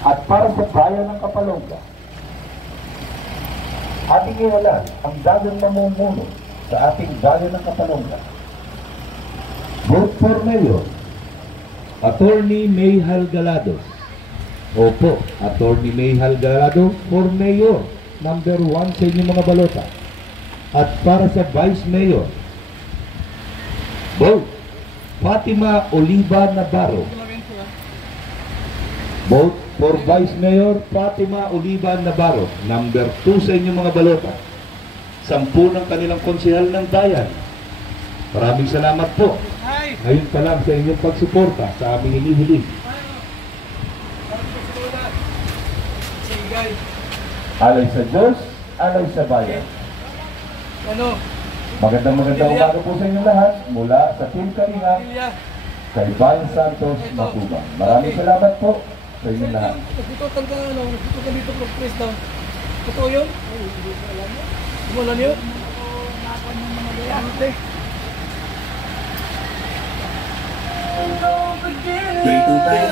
at para sa bayan ng Kapalongga. Ating ihalal ang dagang mamumuno sa ating bayan ng Kapalongga. Vote for Mayor, Attorney Mayhal Galados. Opo, Attorney Mayhal Galado for Mayor, number 1 sa inyong mga balota. At para sa Vice Mayor, vote Fatima Oliva Navarro. Vote for Vice Mayor Fatima Oliva Navarro, number 2 sa inyong mga balota. 10 ng kanilang konsehal ng bayan. Maraming salamat po. Ngayon pa lang sa inyong pagsuporta sa aming hinihiling. Alay sa Diyos, alay sa bayan. Magandang umaga po sa inyong lahat mula sa Team Kalinga kay Bayan Santos Matubang. Maraming salamat po sa inyong lahat. Nagputukan ka nagputukan dito from press down. Totoo yun? Hindi mo alam yun? Dito tayo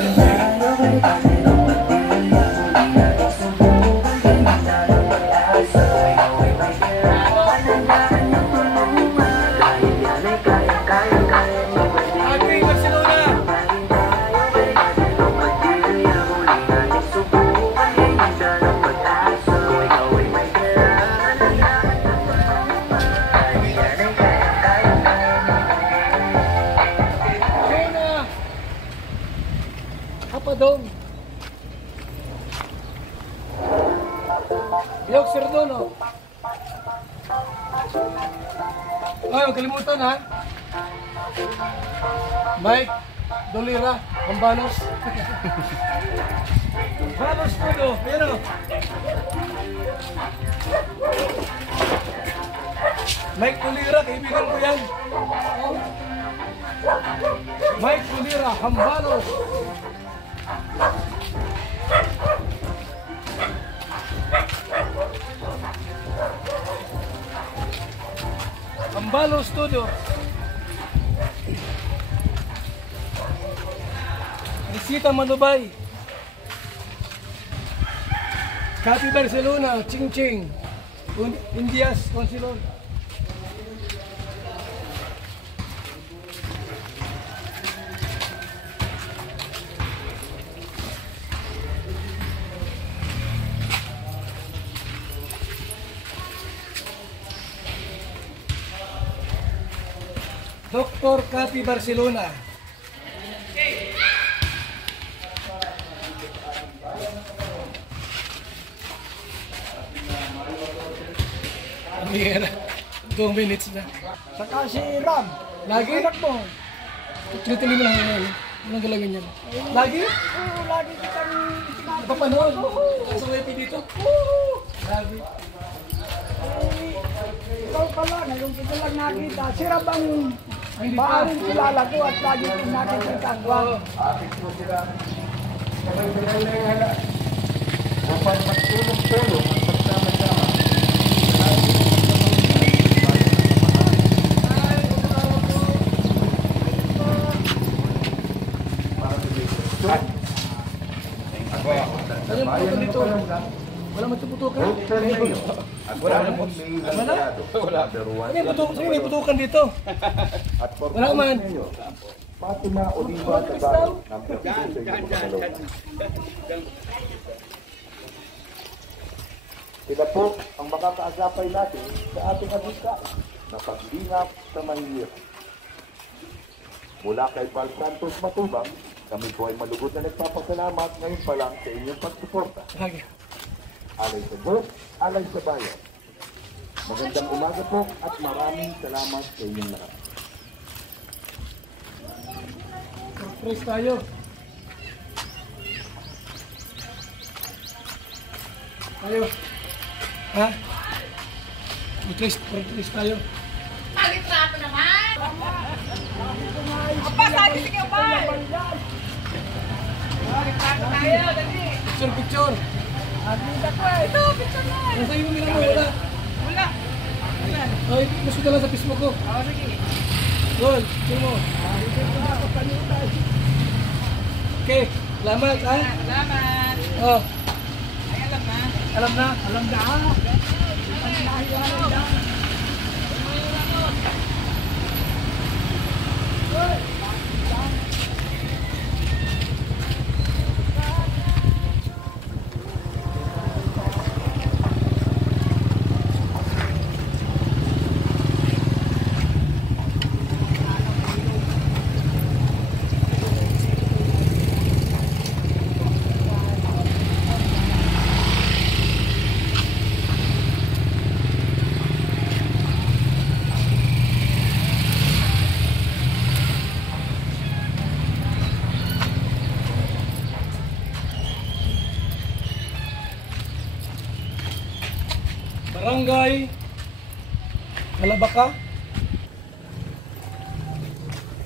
Dong. Yok, Sir Dono. Ay, huwag kalimutan ha. Mike, Dolira, Ambalos. Ambalos todo. Ayan o. Mike Dolira, kaibigan ko yan. Mike Dolira, Ambalos. Ambalos Studio. Risita Manubay. Cati Barcelona, Ching Ching. Indias, Consilor. Dr. Cati Barcelona. Ang 2 minutes na. Saka si Ram. Lagi? Anak mo. Tuloy-tuloy mo lang ngayon. Walang galagan yan. Lagi? Oo, lagi kitang Napapanood? Nasa web dito? Lagi. ikaw pala, ngayon kita lang nakita. Si Ram ang maaaring kilala ko at lagi kong nakikita ko. Ating po sila sabay-sabay na ihala upang magtulong-tulong at magsama-sama. Wala magtuputukan. Wala naman may nangyado. May putukan dito. Wala man. Fatima Oliva Navarro, number 2 sa inyong mga balota. Sila po ang makakaasapay natin sa ating adika na paglingap sa mahihirap. Mula kay Pal Santos Matubang, kami po ay malugod na nagpapasalamat ngayon pa lang sa inyong pagsuporta. Alay sa Diyos, alay sa bayan. Magandang umaga po at maraming salamat sa inyong lahat. Surprise tayo. Tayo. Ha? Surprise tayo. Palitrato naman! Apa, sabi sige ba? Palitrato tayo, dali! Picture. Nakita ko eh. Ito, picture na! Nasa iyo nila mo, wala. Wala! Ay, gusto ka lang sa Facebook ko. Oo, sige. Roll, picture mo. Okay, salamat ha. Salamat! Oh, Ay, alam na. alam na. Alam na. Nahiyahan na. Barangay Malabaka.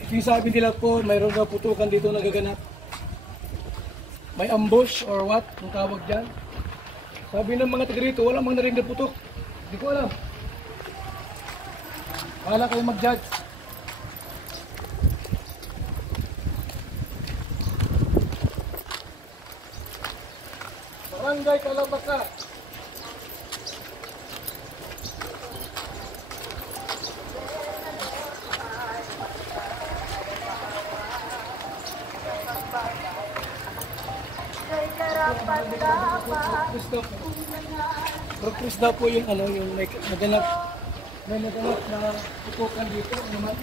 Ito yung sabi nila po, mayroon daw putukan dito nagaganap. May ambush or what, kung tawag dyan. Sabi ng mga taga rito, wala mang narinig na putok. Hindi ko alam. Wala kayo mag-judge. Barangay Kalabaka. Progress daw po yung ano, yung may naganap na pupukan dito, ano naman.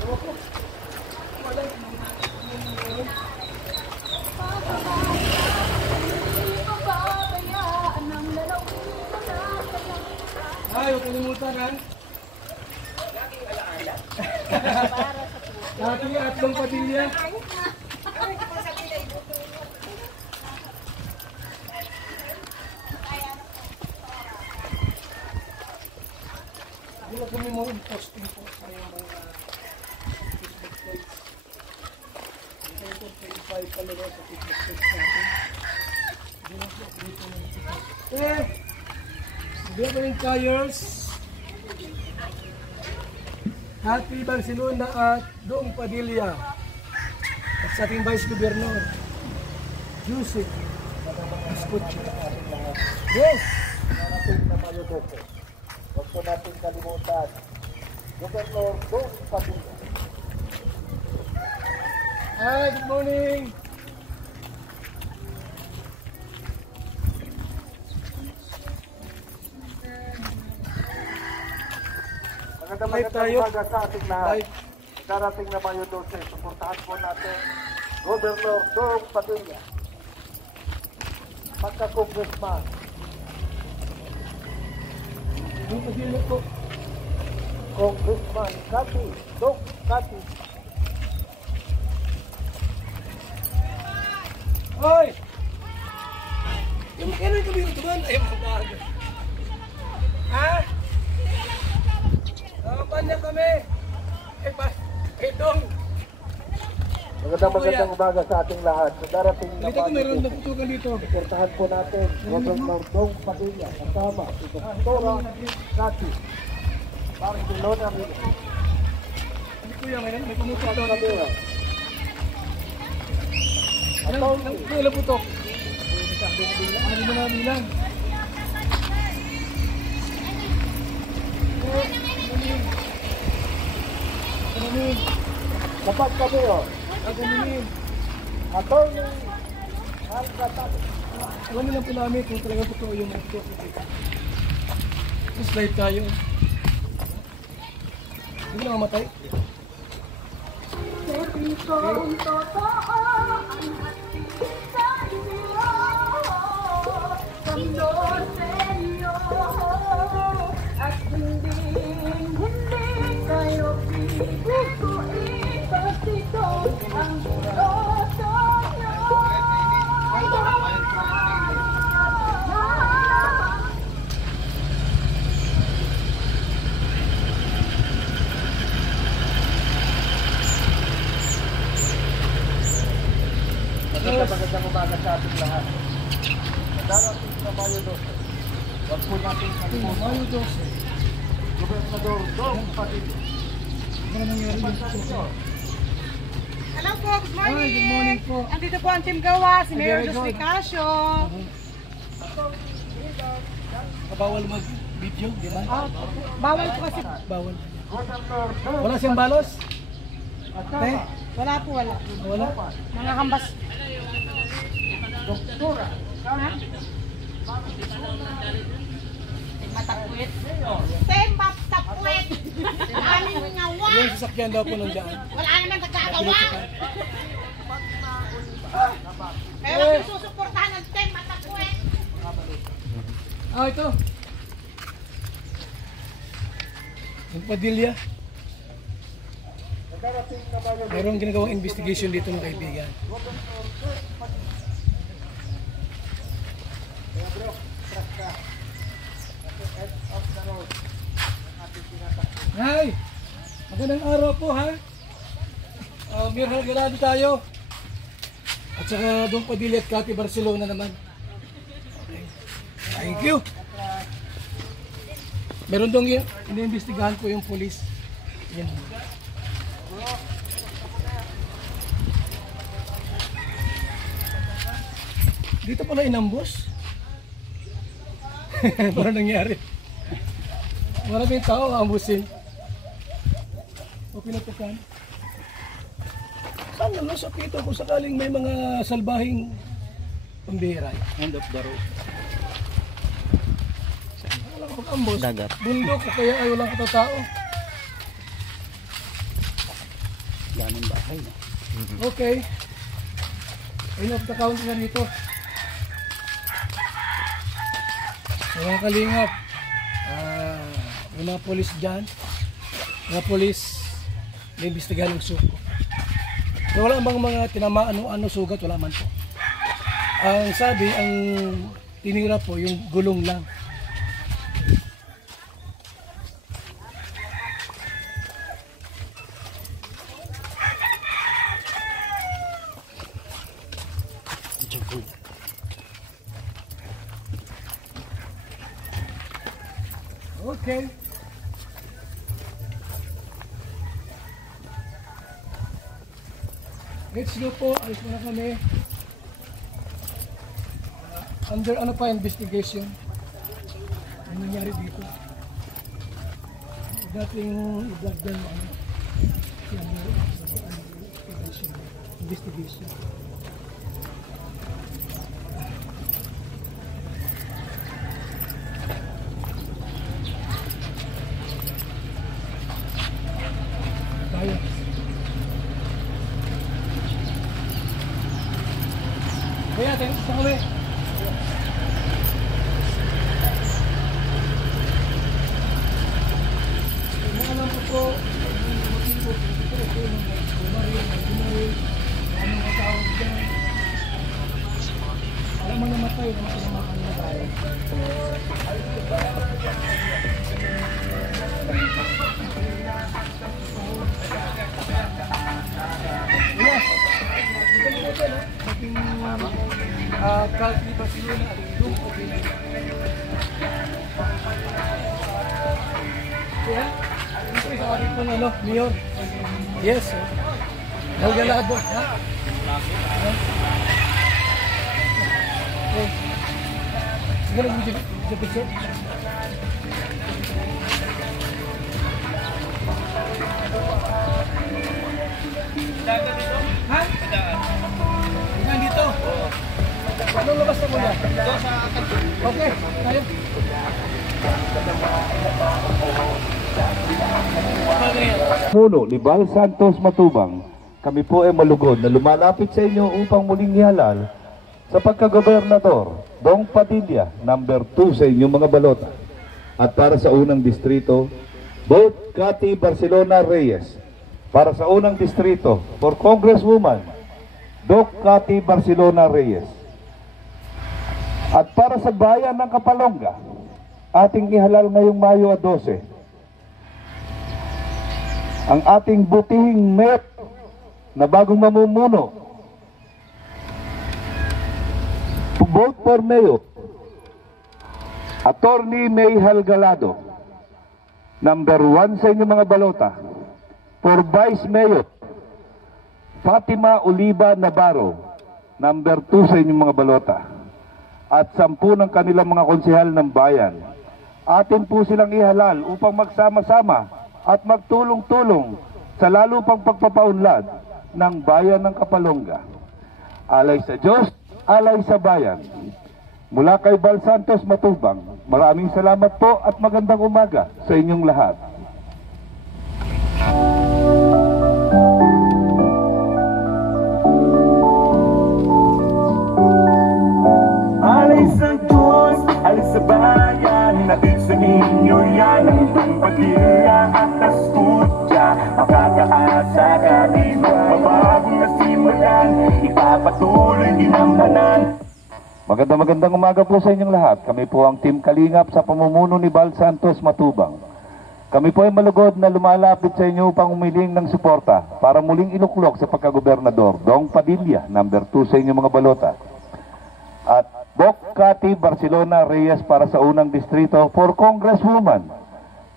Ewan ko. Wala. Ay, huwag kalimutan ha. Ating atlong Padilla. Wala kami mo posting po sa yung mga Facebook page. Ito 25 pala sa Facebook page natin. Hindi lang po dito ng Facebook. Hindi ba yung tires? Happy Barcelona at Dong Padilla. At sa ating Vice Governor, Joseph Escucho. Yes! Narating na Mayo 12. Huwag po natin kalimutan. Governor Dong Padilla. Hi, good morning! Live tayo. Umaga sa ating lahat. Live. Darating na Mayo 12. Suportahan po natin Governor Dong Padilla. Pagka-congressman. Dong Padilla po. Congressman Kati. Dong Kati. Hoy! Yung kailan kami utuban? Ay, mga bago. Ha? Kampanya kami. Eh, Dong. Magandang umaga sa ating lahat. Sa darating na Dito ko meron Mayo na putukan dito. suportahan po natin Governor Dong Padilla. Kasama si Doktora Kati. Barcelona Milo. Ano kuya, may pumutok daw dito. Kabila. Ilang putok? Ano mo na bilang? Kanamin. Kapag kami o, Kanamin. Attorney Alcatraz. Alam nilang po namin kung talagang totoo yung mga putok. Tapos live tayo. Hindi mo na mamatay. At hindi kayo ko ipasito ang puso nyo. Magandang umaga sa ating lahat. Sa darating na Mayo 12, huwag po natin kalimutan Mayo 12. Gobernador Dong Padilla. Ano nangyari yung putok? Hello po, good morning. Hi, good morning po. Andito po ang Team Gawa, si Mayor Very Jos good. Nicasio. Bawal mag-video, di ba? Bawal po kasi. Bawal. Wala siyang balos? Ate? Wala po, wala. Wala. Mga kambas. Matakwit. Tembat takwit. Aling ngawa. Yung sasakyan daw po nung daan. Wala naman nagkagawa. Kaya wag yung susuportahan ng tembat takwit. Ah, ito. Yung Padilla. Mayroong ginagawang investigation dito ng kaibigan. Hi! Magandang araw po ha! Mayor Halgalado tayo. At saka Dong Padilla at Cathy Barcelona naman. Okay. Thank you! Meron dong yun, iniimbestigahan ko yung polis. Yan. Dito pala inambos. Parang nangyari. Maraming tao ambusin. O pinatukan. Saan nalusok ito kung sakaling may mga salbahing pambiray? End of the road. Wala ka pag-ambos. Dagat. Bundok o kaya ay walang katao. Daming bahay na. Okay. End of the count na dito. Mga kalingap, may mga polis dyan, mga polis na imbestigahan ng suko. So, wala bang mga tinamaan o ano sugat, wala man po. Ang sabi, ang tinira po, yung gulong lang. Okay. Let's go po. Alis muna kami. Under ano pa investigation? Ano nangyari dito? Dating i-vlog dyan ano? Investigation. Tayo. Kaya tayo sa kami. Alam ko po, motibo po ng Mario, anong katawag dyan. Alam mo namatay, namatay na tayo. Wala. Ating Cathy Barcelona at Dong Padilla. Kaya, ito isa aking pong ano, Mayor. Yes. Halgalado. Ha? Okay. Sige lang, video picture. Ha? Hanggang dito? Anong labas na muna? Dito sa kanto. Okay, tayo. Puno ni Bal Santos Matubang, kami po ay malugod na lumalapit sa inyo upang muling ihalal sa pagkagobernador Dong Padilla, number 2 sa inyong mga balota. At para sa unang distrito, vote Cathy Barcelona Reyes. Para sa unang distrito, for Congresswoman, Doc Cathy Barcelona Reyes. At para sa bayan ng Kapalonga, ating ihalal ngayong Mayo 12, ang ating butihing mayor na bagong mamumuno. Vote for Mayor, Attorney May Halgalado, number 1 sa inyong mga balota. For Vice Mayor, Fatima Oliva Navarro, number 2 sa inyong mga balota, at 10 ng kanilang mga konsehal ng bayan. Atin po silang ihalal upang magsama-sama at magtulong-tulong sa lalo pang pagpapaunlad ng bayan ng Kapalonga. Alay sa Diyos, alay sa bayan. Mula kay Val Santos Matubang, maraming salamat po at magandang umaga sa inyong lahat. Alay sa Diyos, alay sa bayan, natin sa inyo yan ang pagpagila at askutya. Makakaasa ka di magbabagong nasimulan, ipapatuloy din ang tanan. Magandang umaga po sa inyong lahat. Kami po ang Team Kalingap sa pamumuno ni Val Santos Matubang. Kami po ay malugod na lumalapit sa inyo upang umiling ng suporta para muling iluklok sa pagkagobernador Dong Padilla, number 2 sa inyong mga balota. At Doc Cathy Barcelona Reyes para sa unang distrito for Congresswoman.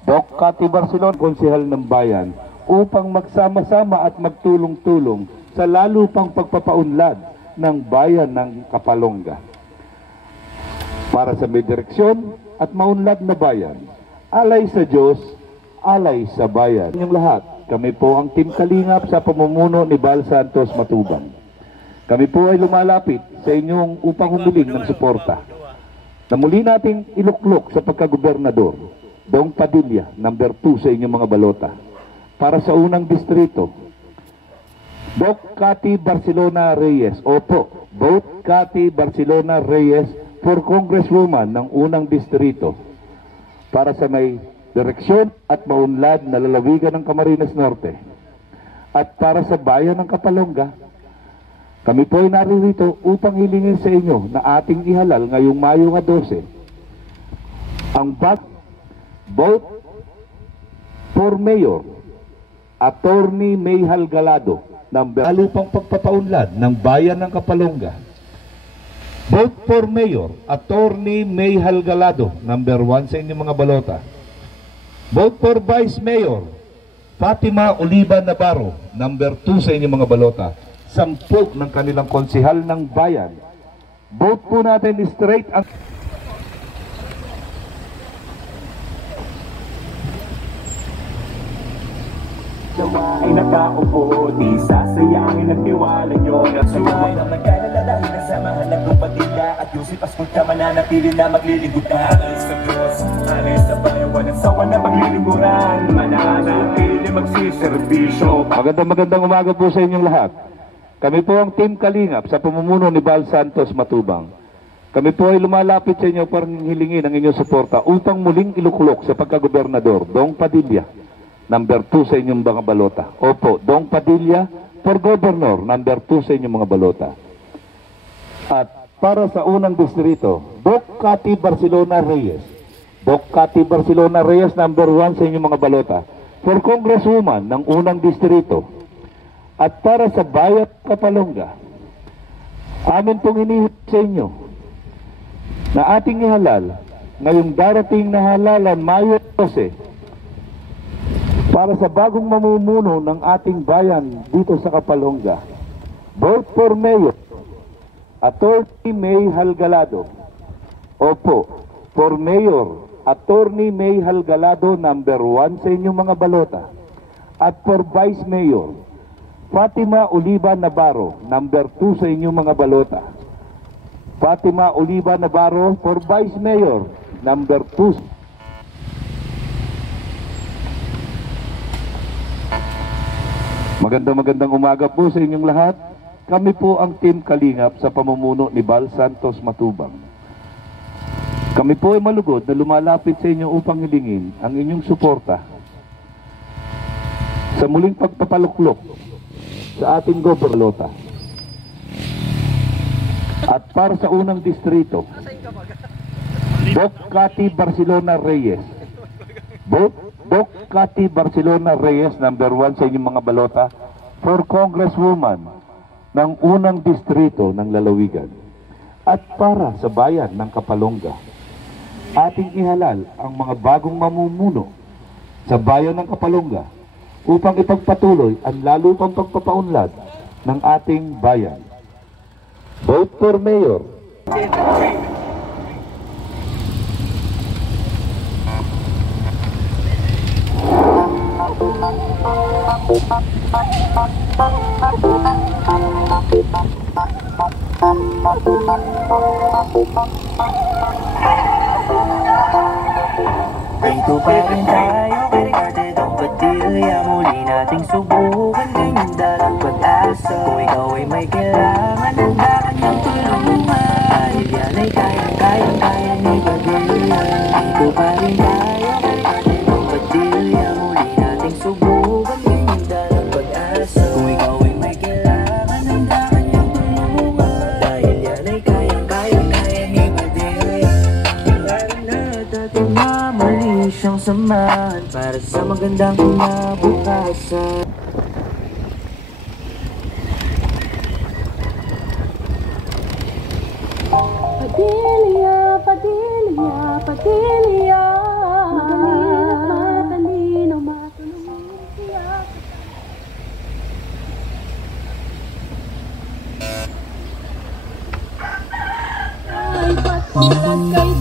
Doc Cathy Barcelona, konsehal ng bayan, upang magsama-sama at magtulong-tulong sa lalo pang pagpapaunlad ng bayan ng Kapalonga. Para sa may direksyon at maunlad na bayan, alay sa Diyos, alay sa bayan. Inyong lahat, kami po ang Team Kalingap sa pamumuno ni Val Santos Matubang. Kami po ay lumalapit sa inyong upang humiling ng suporta na muli nating iluklok sa pagkagobernador Dong Padilla, number 2 sa inyong mga balota. Para sa unang distrito, Doc Cathy Barcelona Reyes, opo, Doc Cathy Barcelona Reyes for Congresswoman ng unang distrito. Para sa may direksyon at maunlad na lalawigan ng Camarines Norte. At para sa bayan ng Kapalonga, kami po ay naririto upang hilingin sa inyo na ating ihalal ngayong Mayo 12 ang vote for Mayor Attorney Mayhal Galado ng lalo pang pagpapaunlad ng bayan ng Kapalonga. Vote for Mayor Attorney Mayhal Galado, number 1 sa inyong mga balota. Vote for Vice Mayor Fatima Oliva Navarro, number 2 sa inyong mga balota. 10 ng kanilang konsehal ng bayan. Vote po natin straight ang ay nakaupo, di sasayangin ang tiwala nyo. Nagsuway ng nagkalala dahil nasamahan ng Padilla at Yusip Asculta mananatili na maglilingkod na. Alay sa Diyos, alay sa bayan, walang sawa na maglilingkuran, mananatili magsiservisyo. Magandang umaga po sa inyong lahat. Kami po ang Team Kalingap sa pamumuno ni Val Santos Matubang. Kami po ay lumalapit sa inyo para hilingin ang inyong suporta upang muling iluklok sa pagkagobernador Dong Padilla, number 2 sa inyong mga balota. Opo, Dong Padilla for Governor, number 2 sa inyong mga balota. At para sa unang distrito, Doc Cathy Barcelona Reyes. Doc Cathy Barcelona Reyes, number 1 sa inyong mga balota. For Congresswoman ng unang distrito. At para sa bayan Kapalonga, amin pong hinihip sa inyo na ating ihalal ngayong darating na halalan Mayo 12 para sa bagong mamumuno ng ating bayan dito sa Kapalonga. Vote for Mayor Attorney Mayhal Galado. Opo, for Mayor Attorney Mayhal Galado, number 1 sa inyong mga balota. At for Vice Mayor Fatima Oliva Navarro, number 2 sa inyong mga balota. Fatima Oliva Navarro for Vice Mayor, number 2. Magandang umaga po sa inyong lahat. Kami po ang Team Kalingap sa pamumuno ni Val Santos Matubang. Kami po ay malugod na lumalapit sa inyo upang hilingin ang inyong suporta sa muling pagpapaluklok sa ating gobernador. At para sa unang distrito, Doc Cathy Barcelona Reyes. Doc Cathy Barcelona Reyes, number 1 sa inyong mga balota, for Congresswoman ng unang distrito ng lalawigan. At para sa bayan ng Kapalonga, ating ihalal ang mga bagong mamumuno sa bayan ng Kapalonga upang ipagpatuloy ang lalo pang pagpapaunlad ng ating bayan. Vote for Mayor. Dito pa rin tayo kay Ricardo Padilla. Muli nating subukan ngayong dalang pag-asa. Kung ikaw ay may kailangan, handa ka niyang tulungan. Dahil yan ay kaya ni Padilla. Dito pa rin tayo kay Ricardo Padilla. Muli nating subukan ngayong dalang pag-asa. Kung ikaw ay may kailangan, handa ka niyang tulungan. Dahil yan ay kaya ni Padilla. Lalo na dating mali siyang samahan para sa magandang kinabukasan. Padilla, Padilla, Padilla. Matalino, matulungin siya. Ay, ba't oras kay